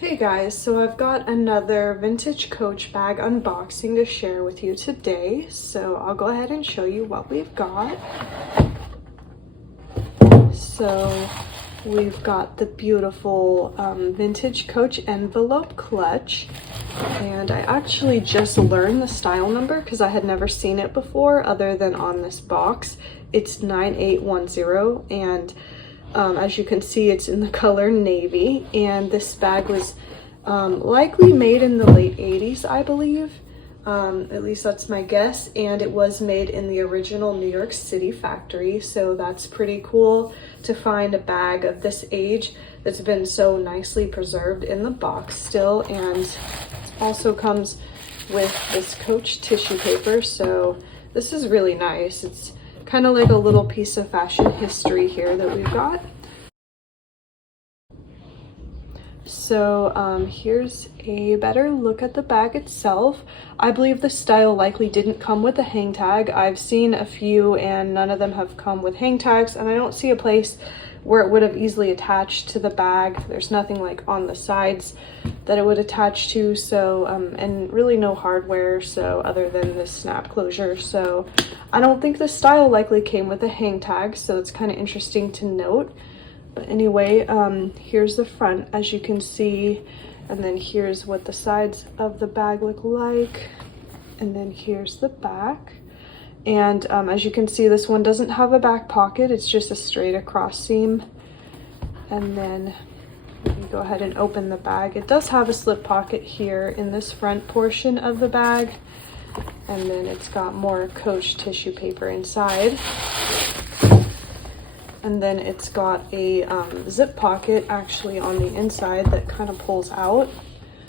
Hey guys, so I've got another vintage Coach bag unboxing to share with you today. So I'll go ahead and show you what we've got. So we've got the beautiful vintage Coach envelope clutch. And I actually just learned the style number because I had never seen it before other than on this box. It's 9810 and as you can see, it's in the color navy, and this bag was likely made in the late 80s, I believe. At least that's my guess, and it was made in the original New York City factory, so that's pretty cool to find a bag of this age that's been so nicely preserved in the box still. And it also comes with this Coach tissue paper, so this is really nice. It's kind of like a little piece of fashion history here that we've got. So here's a better look at the bag itself. I believe the style likely didn't come with a hang tag. I've seen a few and none of them have come with hang tags, and I don't see a place where it would have easily attached to the bag. There's nothing like on the sides that it would attach to, so and really no hardware, so other than this snap closure. So I don't think the style likely came with a hang tag, so it's kind of interesting to note. But anyway, here's the front, as you can see, and then here's what the sides of the bag look like, and then here's the back. And as you can see, this one doesn't have a back pocket, it's just a straight across seam. And then you go ahead and open the bag. It does have a slip pocket here in this front portion of the bag, and then it's got more Coach tissue paper inside. And then it's got a zip pocket actually on the inside that kind of pulls out.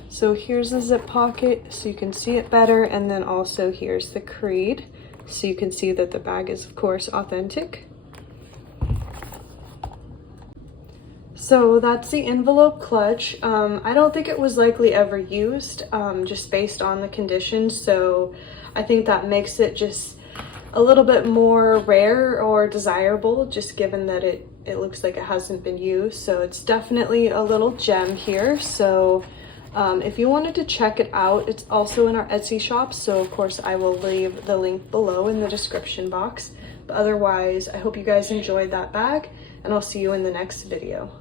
So here's the zip pocket so you can see it better, and then also here's the creed so you can see that the bag is of course authentic. So that's the envelope clutch. I don't think it was likely ever used, just based on the condition, so I think that makes it just a little bit more rare or desirable, just given that it looks like it hasn't been used. So it's definitely a little gem here. So if you wanted to check it out, it's also in our Etsy shop, so of course I will leave the link below in the description box. But otherwise, I hope you guys enjoyed that bag, and I'll see you in the next video.